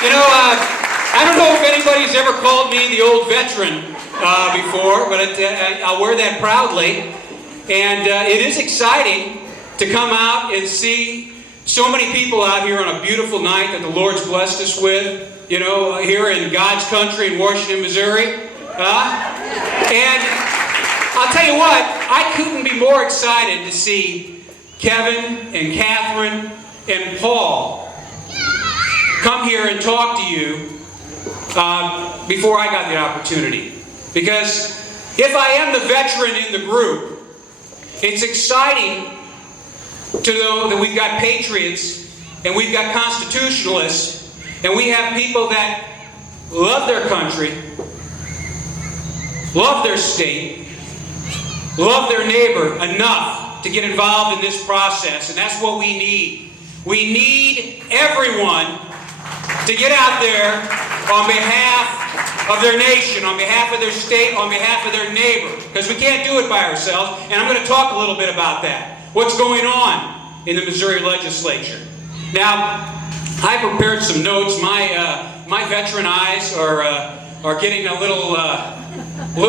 I don't know if anybody's ever called me the old veteran before, but I'll wear that proudly. And it is exciting to come out and see so many people out here on a beautiful night that the Lord's blessed us with, here in God's country in Washington, Missouri. And I'll tell you what, I couldn't be more excited to see Kevin and Catherine and Paul come here and talk to you before I got the opportunity. Because if I am the veteran in the group, it's exciting to know that we've got patriots and we've got constitutionalists and we have people that love their country, love their state, love their neighbor enough to get involved in this process. And that's what we need. We need everyone to get out there on behalf of their nation, on behalf of their state, on behalf of their neighbor. Because we can't do it by ourselves. And I'm going to talk a little bit about that. What's going on in the Missouri legislature. Now, I prepared some notes. My veteran eyes are getting a little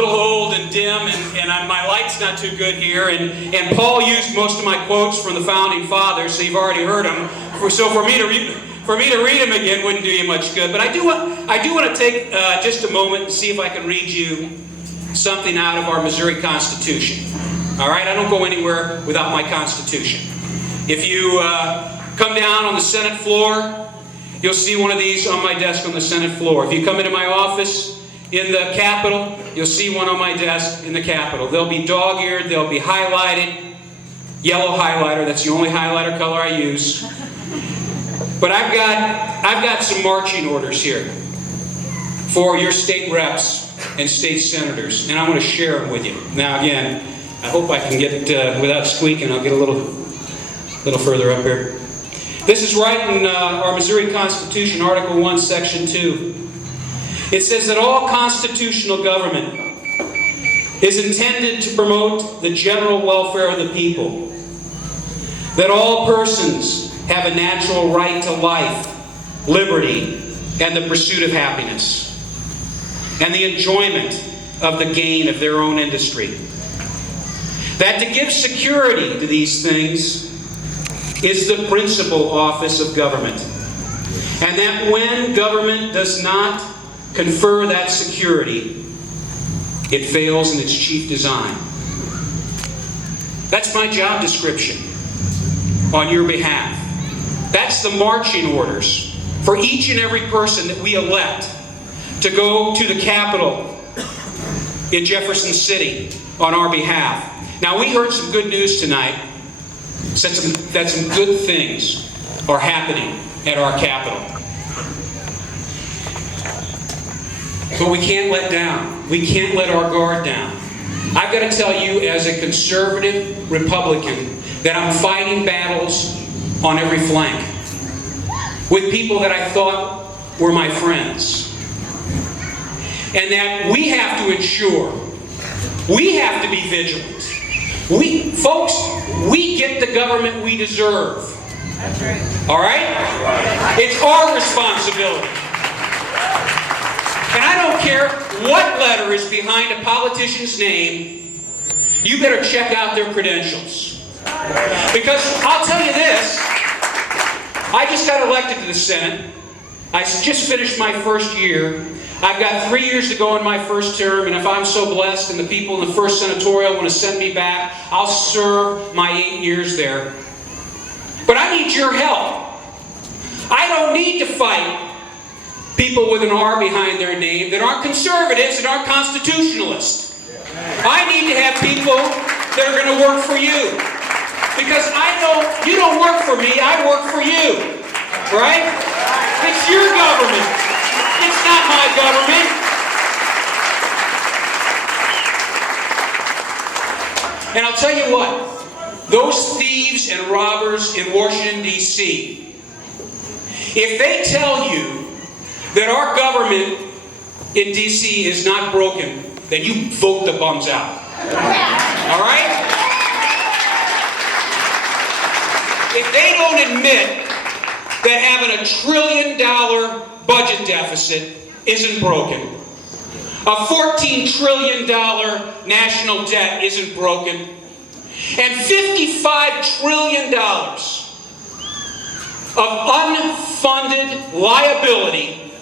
old and dim, and my light's not too good here. And Paul used most of my quotes from the Founding Fathers, so you've already heard them. So for me to read them again wouldn't do you much good. But I do want to take just a moment and see if I can read you something out of our Missouri Constitution. All right, I don't go anywhere without my Constitution. If you come down on the Senate floor, you'll see one of these on my desk on the Senate floor. If you come into my office in the Capitol, you'll see one on my desk in the Capitol. They'll be dog-eared, they'll be highlighted, yellow highlighter. That's the only highlighter color I use. But I've got some marching orders here for your state reps and state senators, and I'm going to share them with you. Now, again, I hope I can get it without squeaking. I'll get a little further up here. This is right in our Missouri Constitution, Article 1, Section 2. It says that all constitutional government is intended to promote the general welfare of the people, that all persons have a natural right to life, liberty, and the pursuit of happiness, and the enjoyment of the gain of their own industry. That to give security to these things is the principal office of government, and that when government does not confer that security, it fails in its chief design. That's my job description on your behalf. That's the marching orders for each and every person that we elect to go to the Capitol in Jefferson City on our behalf. Now, we heard some good news tonight that some good things are happening at our Capitol. But we can't let down. We can't let our guard down. I've got to tell you, as a conservative Republican, that I'm fighting battles on every flank with people that I thought were my friends. And that we have to ensure, we have to be vigilant. Folks, we get the government we deserve. That's right. All right? It's our responsibility. And I don't care what letter is behind a politician's name, you better check out their credentials. Because I'll tell you this, I just got elected to the Senate. I just finished my first year. I've got 3 years to go in my first term, and if I'm so blessed and the people in the first senatorial want to send me back, I'll serve my 8 years there. But I need your help. I don't need to fight people with an R behind their name that aren't conservatives and aren't constitutionalists. I need to have people that are going to work for you. Because I know you don't work for me, I work for you. Right? It's your government. It's not my government. And I'll tell you what, those thieves and robbers in Washington, D.C., if they tell you that our government in D.C. is not broken, then you vote the bums out. All right? If they don't admit that having $1 trillion budget deficit isn't broken. A $14 trillion national debt isn't broken. And $55 trillion of unfunded liability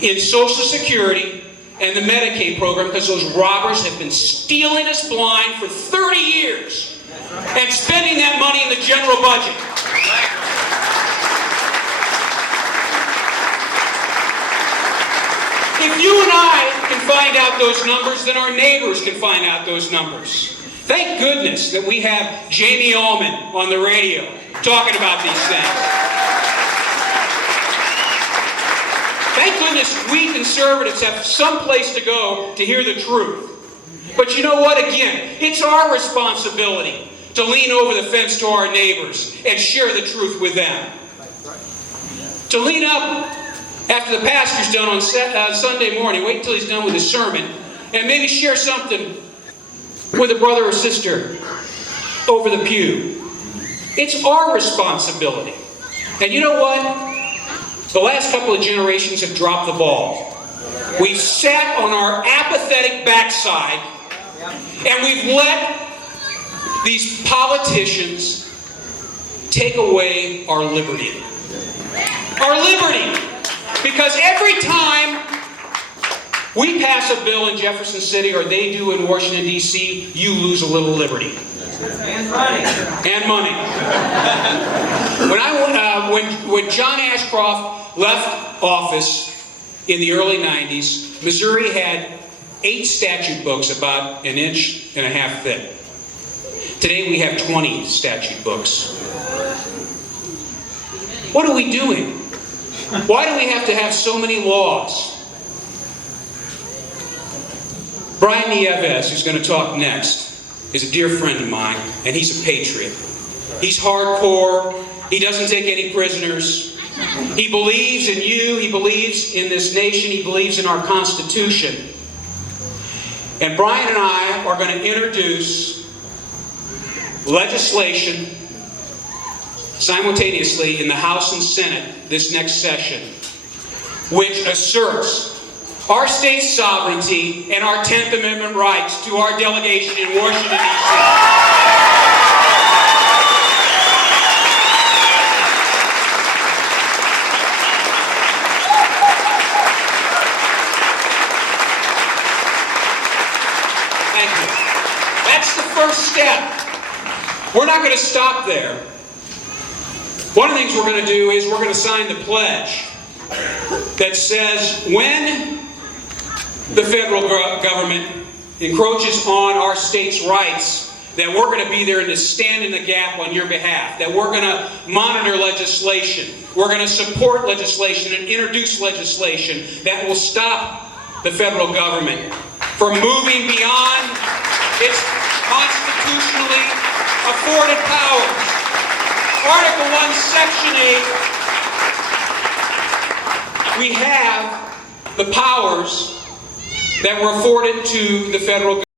in Social Security and the Medicaid program, because those robbers have been stealing us blind for 30 years and spending that money in the general budget. If you and I can find out those numbers, then our neighbors can find out those numbers. Thank goodness that we have Jamie Allman on the radio talking about these things. Thank goodness we conservatives have some place to go to hear the truth. But you know what? Again, it's our responsibility to lean over the fence to our neighbors and share the truth with them. To lean up after the pastor's done on Sunday morning, wait until he's done with his sermon, and maybe share something with a brother or sister over the pew. It's our responsibility. And you know what? The last couple of generations have dropped the ball. We've sat on our apathetic backside, and we've let these politicians take away our liberty. Our liberty! Because every time we pass a bill in Jefferson City, or they do in Washington, D.C., you lose a little liberty. And money. And money. When John Ashcroft left office in the early 90s, Missouri had 8 statute books about 1.5 inches thick. Today we have 20 statute books. What are we doing? Why do we have to have so many laws? Brian Nieves, who's going to talk next, is a dear friend of mine, and he's a patriot. He's hardcore. He doesn't take any prisoners. He believes in you. He believes in this nation. He believes in our Constitution. And Brian and I are going to introduce legislation simultaneously in the House and Senate this next session, which asserts our state's sovereignty and our 10th Amendment rights to our delegation in Washington, D.C. Thank you. That's the first step. We're not going to stop there. One of the things we're going to do is we're going to sign the pledge that says when the federal government encroaches on our state's rights, that we're going to be there to stand in the gap on your behalf, that we're going to monitor legislation, we're going to support legislation and introduce legislation that will stop the federal government from moving beyond its constitutionally afforded powers. Article 1, Section 8, we have the powers that were afforded to the federal government.